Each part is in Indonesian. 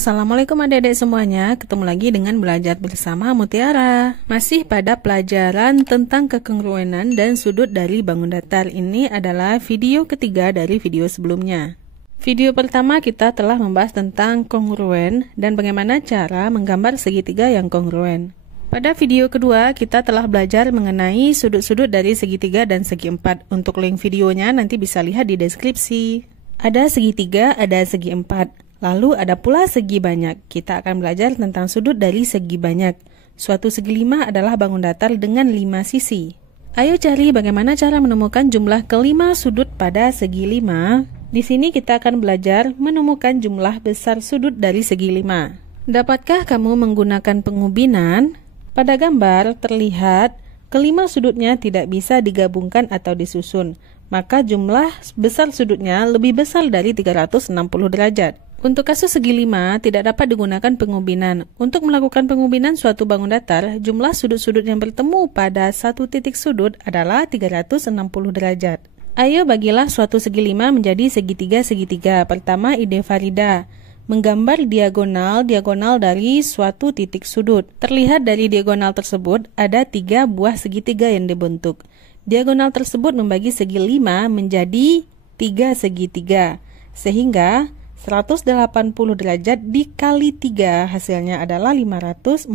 Assalamualaikum adik-adik semuanya, ketemu lagi dengan belajar bersama Mutiara. Masih pada pelajaran tentang kekongruenan dan sudut dari bangun datar. Ini adalah video ketiga dari video sebelumnya. Video pertama kita telah membahas tentang kongruen dan bagaimana cara menggambar segitiga yang kongruen. Pada video kedua kita telah belajar mengenai sudut-sudut dari segitiga dan segi empat. Untuk link videonya nanti bisa lihat di deskripsi. Ada segitiga, ada segi empat. Lalu ada pula segi banyak. Kita akan belajar tentang sudut dari segi banyak. Suatu segi lima adalah bangun datar dengan 5 sisi. Ayo cari bagaimana cara menemukan jumlah kelima sudut pada segi 5. Di sini kita akan belajar menemukan jumlah besar sudut dari segi 5. Dapatkah kamu menggunakan pengubinan? Pada gambar terlihat kelima sudutnya tidak bisa digabungkan atau disusun. Maka jumlah besar sudutnya lebih besar dari 360 derajat. Untuk kasus segi 5 tidak dapat digunakan pengubinan. Untuk melakukan pengubinan suatu bangun datar, jumlah sudut-sudut yang bertemu pada satu titik sudut adalah 360 derajat. Ayo bagilah suatu segi 5 menjadi segitiga-segitiga. Pertama, ide Farida. Menggambar diagonal dari suatu titik sudut. Terlihat dari diagonal tersebut ada 3 buah segitiga yang dibentuk. Diagonal tersebut membagi segi 5 menjadi 3 segitiga. Sehingga 180 derajat dikali 3 hasilnya adalah 540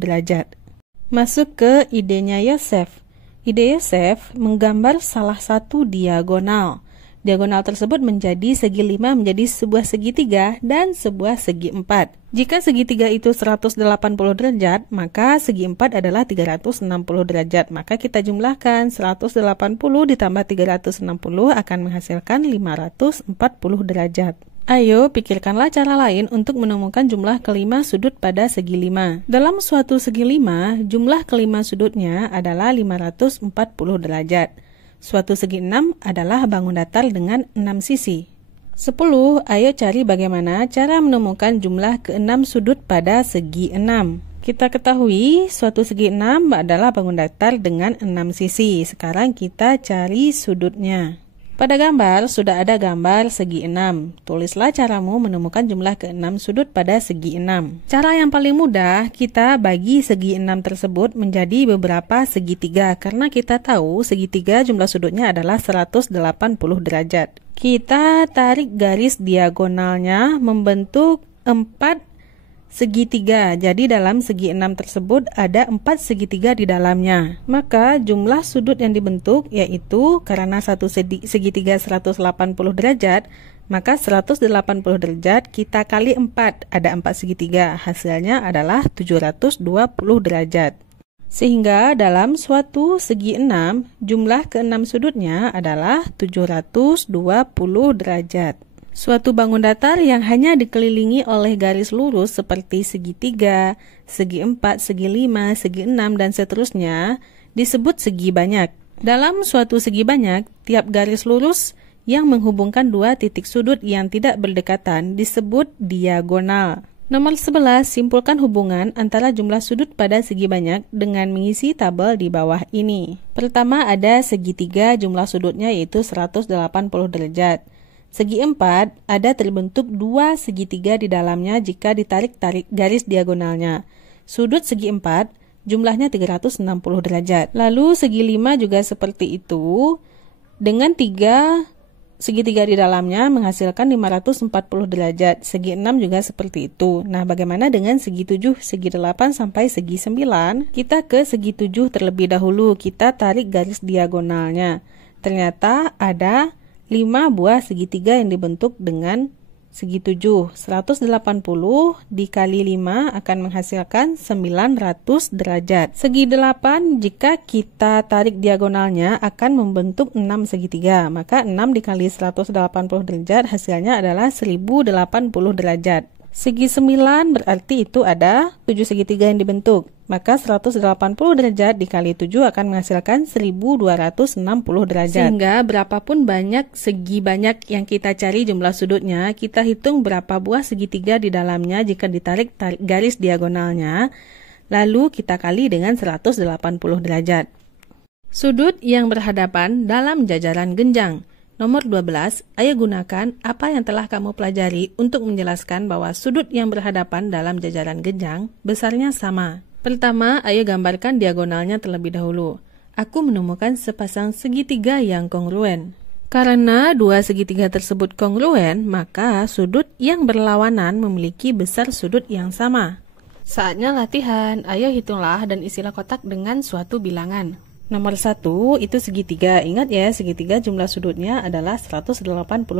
derajat. Masuk ke idenya Yosef. Ide Yosef menggambar salah satu diagonal. Diagonal tersebut menjadi segi 5 menjadi sebuah segitiga dan sebuah segi 4. Jika segitiga itu 180 derajat, maka segi 4 adalah 360 derajat. Maka kita jumlahkan 180 ditambah 360 akan menghasilkan 540 derajat. Ayo pikirkanlah cara lain untuk menemukan jumlah kelima sudut pada segi 5. Dalam suatu segi 5, jumlah kelima sudutnya adalah 540 derajat. Suatu segi 6 adalah bangun datar dengan 6 sisi. 10. Ayo cari bagaimana cara menemukan jumlah ke-6 sudut pada segi 6. Kita ketahui suatu segi 6 adalah bangun datar dengan 6 sisi. Sekarang kita cari sudutnya. Pada gambar sudah ada gambar segi 6. Tulislah caramu menemukan jumlah ke-6 sudut pada segi 6. Cara yang paling mudah, kita bagi segi 6 tersebut menjadi beberapa segitiga. Karena kita tahu segitiga jumlah sudutnya adalah 180 derajat. Kita tarik garis diagonalnya membentuk 4 segitiga. Jadi dalam segi 6 tersebut ada 4 segitiga di dalamnya. Maka jumlah sudut yang dibentuk yaitu karena satu segitiga 180 derajat, maka 180 derajat kita kali 4, ada 4 segitiga. Hasilnya adalah 720 derajat. Sehingga dalam suatu segi 6, jumlah ke-6 sudutnya adalah 720 derajat. Suatu bangun datar yang hanya dikelilingi oleh garis lurus seperti segitiga, segi 4, segi 5, segi 6, dan seterusnya disebut segi banyak. Dalam suatu segi banyak, tiap garis lurus yang menghubungkan dua titik sudut yang tidak berdekatan disebut diagonal. Nomor 11, simpulkan hubungan antara jumlah sudut pada segi banyak dengan mengisi tabel di bawah ini. Pertama ada segitiga, jumlah sudutnya yaitu 180 derajat. Segi 4 ada terbentuk 2 segitiga di dalamnya jika ditarik-tarik garis diagonalnya. Sudut segi 4 jumlahnya 360 derajat. Lalu segi 5 juga seperti itu. Dengan 3 segitiga di dalamnya menghasilkan 540 derajat. Segi 6 juga seperti itu. Nah, bagaimana dengan segi 7, segi 8 sampai segi 9? Kita ke segi 7 terlebih dahulu. Kita tarik garis diagonalnya. Ternyata ada 5 buah segitiga yang dibentuk dengan segi 7. 180 dikali 5 akan menghasilkan 900 derajat. Segi 8 jika kita tarik diagonalnya akan membentuk 6 segitiga. Maka 6 dikali 180 derajat hasilnya adalah 1080 derajat. Segi 9 berarti itu ada 7 segitiga yang dibentuk. Maka 180 derajat dikali 7 akan menghasilkan 1260 derajat. Sehingga berapapun banyak segi banyak yang kita cari jumlah sudutnya, kita hitung berapa buah segitiga di dalamnya jika ditarik garis diagonalnya, lalu kita kali dengan 180 derajat. Sudut yang berhadapan dalam jajaran genjang. Nomor 12, ayo gunakan apa yang telah kamu pelajari untuk menjelaskan bahwa sudut yang berhadapan dalam jajaran genjang besarnya sama. Pertama, ayo gambarkan diagonalnya terlebih dahulu. Aku menemukan sepasang segitiga yang kongruen. Karena dua segitiga tersebut kongruen, maka sudut yang berlawanan memiliki besar sudut yang sama. Saatnya latihan, ayo hitunglah dan isilah kotak dengan suatu bilangan. Nomor 1 itu segitiga. Ingat ya, segitiga jumlah sudutnya adalah 180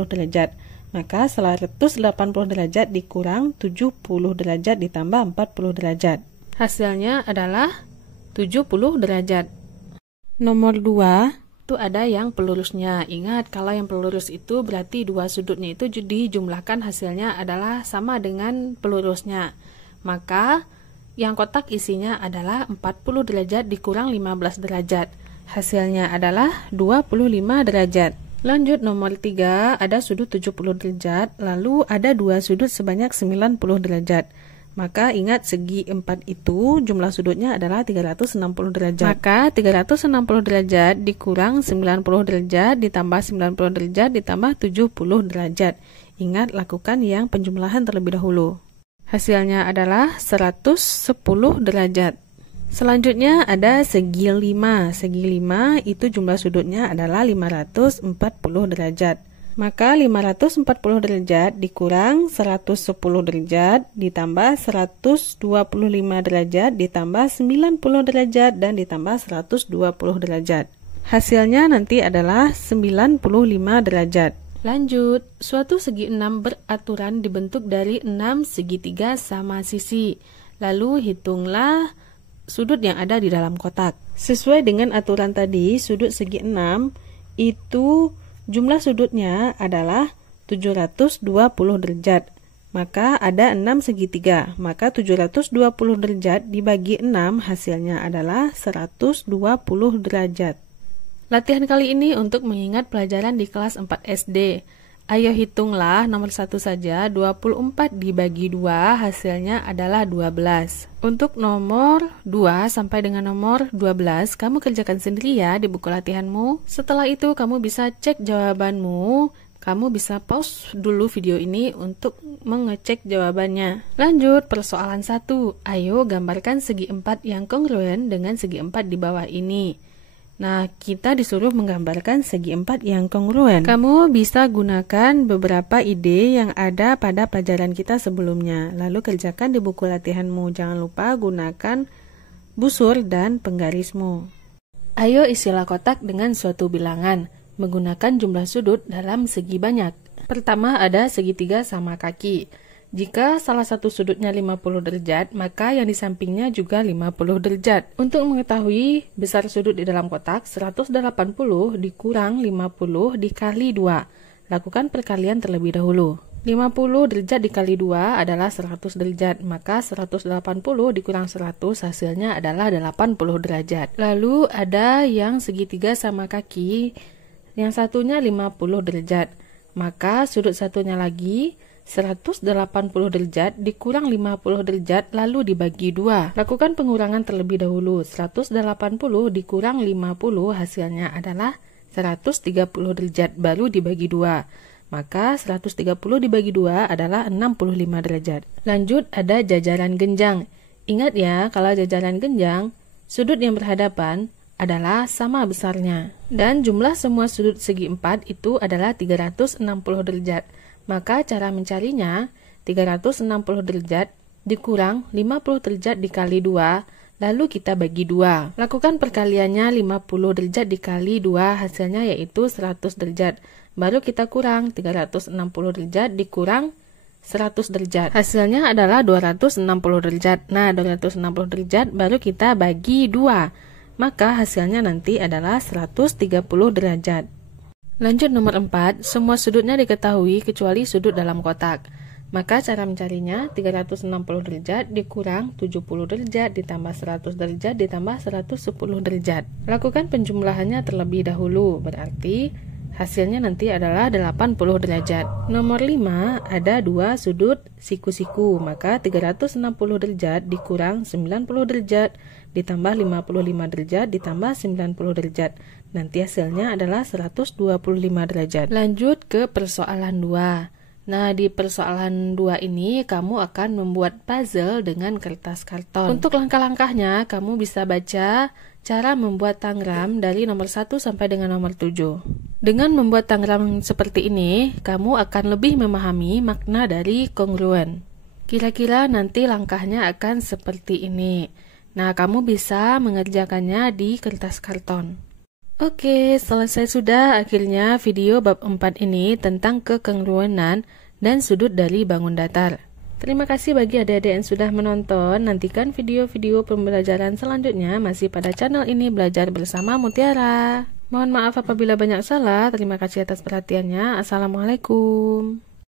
derajat. Maka 180 derajat dikurang 70 derajat ditambah 40 derajat. Hasilnya adalah 70 derajat. Nomor 2 itu ada yang pelurusnya. Ingat, kalau yang pelurus itu berarti dua sudutnya itu dijumlahkan hasilnya adalah sama dengan pelurusnya. Maka yang kotak isinya adalah 40 derajat dikurang 15 derajat. Hasilnya adalah 25 derajat. Lanjut nomor 3, ada sudut 70 derajat, lalu ada dua sudut sebanyak 90 derajat. Maka ingat segi 4 itu jumlah sudutnya adalah 360 derajat. Maka 360 derajat dikurang 90 derajat ditambah 90 derajat ditambah 70 derajat. Ingat, lakukan yang penjumlahan terlebih dahulu. Hasilnya adalah 110 derajat. Selanjutnya ada segi 5. Segi 5 itu jumlah sudutnya adalah 540 derajat. Maka 540 derajat dikurang 110 derajat ditambah 125 derajat ditambah 90 derajat dan ditambah 120 derajat. Hasilnya nanti adalah 95 derajat. Lanjut, suatu segi 6 beraturan dibentuk dari 6 segitiga sama sisi. Lalu hitunglah sudut yang ada di dalam kotak. Sesuai dengan aturan tadi, sudut segi 6 itu jumlah sudutnya adalah 720 derajat. Maka ada 6 segitiga. Maka 720 derajat dibagi 6 hasilnya adalah 120 derajat. Latihan kali ini untuk mengingat pelajaran di kelas 4 SD. Ayo hitunglah nomor 1 saja, 24 dibagi 2 hasilnya adalah 12. Untuk nomor 2 sampai dengan nomor 12, kamu kerjakan sendiri ya di buku latihanmu. Setelah itu kamu bisa cek jawabanmu. Kamu bisa pause dulu video ini untuk mengecek jawabannya. Lanjut, persoalan 1. Ayo gambarkan segi 4 yang kongruen dengan segi 4 di bawah ini. Nah, kita disuruh menggambarkan segi 4 yang kongruen. Kamu bisa gunakan beberapa ide yang ada pada pelajaran kita sebelumnya. Lalu kerjakan di buku latihanmu. Jangan lupa gunakan busur dan penggarismu. Ayo isilah kotak dengan suatu bilangan, menggunakan jumlah sudut dalam segi banyak. Pertama ada segitiga sama kaki. Jika salah satu sudutnya 50 derajat, maka yang di sampingnya juga 50 derajat. Untuk mengetahui besar sudut di dalam kotak, 180 dikurang 50 dikali 2. Lakukan perkalian terlebih dahulu. 50 derajat dikali 2 adalah 100 derajat, maka 180 dikurang 100 hasilnya adalah 80 derajat. Lalu ada yang segitiga sama kaki, yang satunya 50 derajat. Maka sudut satunya lagi 180 derajat dikurang 50 derajat lalu dibagi 2. Lakukan pengurangan terlebih dahulu. 180 dikurang 50 hasilnya adalah 130 derajat baru dibagi 2. Maka 130 dibagi 2 adalah 65 derajat. Lanjut ada jajaran genjang. Ingat ya, kalau jajaran genjang, sudut yang berhadapan adalah sama besarnya. Dan jumlah semua sudut segi 4 itu adalah 360 derajat. Maka cara mencarinya, 360 derajat dikurang 50 derajat dikali 2, lalu kita bagi 2. Lakukan perkaliannya 50 derajat dikali 2, hasilnya yaitu 100 derajat. Baru kita kurang 360 derajat dikurang 100 derajat. Hasilnya adalah 260 derajat. Nah, 260 derajat baru kita bagi 2. Maka hasilnya nanti adalah 130 derajat. Lanjut nomor 4, semua sudutnya diketahui kecuali sudut dalam kotak. Maka cara mencarinya, 360 derajat dikurang 70 derajat ditambah 100 derajat ditambah 110 derajat. Lakukan penjumlahannya terlebih dahulu, berarti Hasilnya nanti adalah 80 derajat. Nomor 5, ada 2 sudut siku-siku, maka 360 derajat dikurang 90 derajat ditambah 55 derajat ditambah 90 derajat. Nanti hasilnya adalah 125 derajat. Lanjut ke persoalan 2. Nah, di persoalan 2 ini kamu akan membuat puzzle dengan kertas karton. Untuk langkah-langkahnya, kamu bisa baca cara membuat tangram dari nomor 1 sampai dengan nomor 7. Dengan membuat tangram seperti ini, kamu akan lebih memahami makna dari kongruen. Kira-kira nanti langkahnya akan seperti ini. Nah, kamu bisa mengerjakannya di kertas karton. Oke, selesai sudah akhirnya video bab 4 ini tentang kekongruenan dan sudut dari bangun datar. Terima kasih bagi adik-adik yang sudah menonton. Nantikan video-video pembelajaran selanjutnya masih pada channel ini, Belajar Bersama Mutiara. Mohon maaf apabila banyak salah. Terima kasih atas perhatiannya. Assalamualaikum.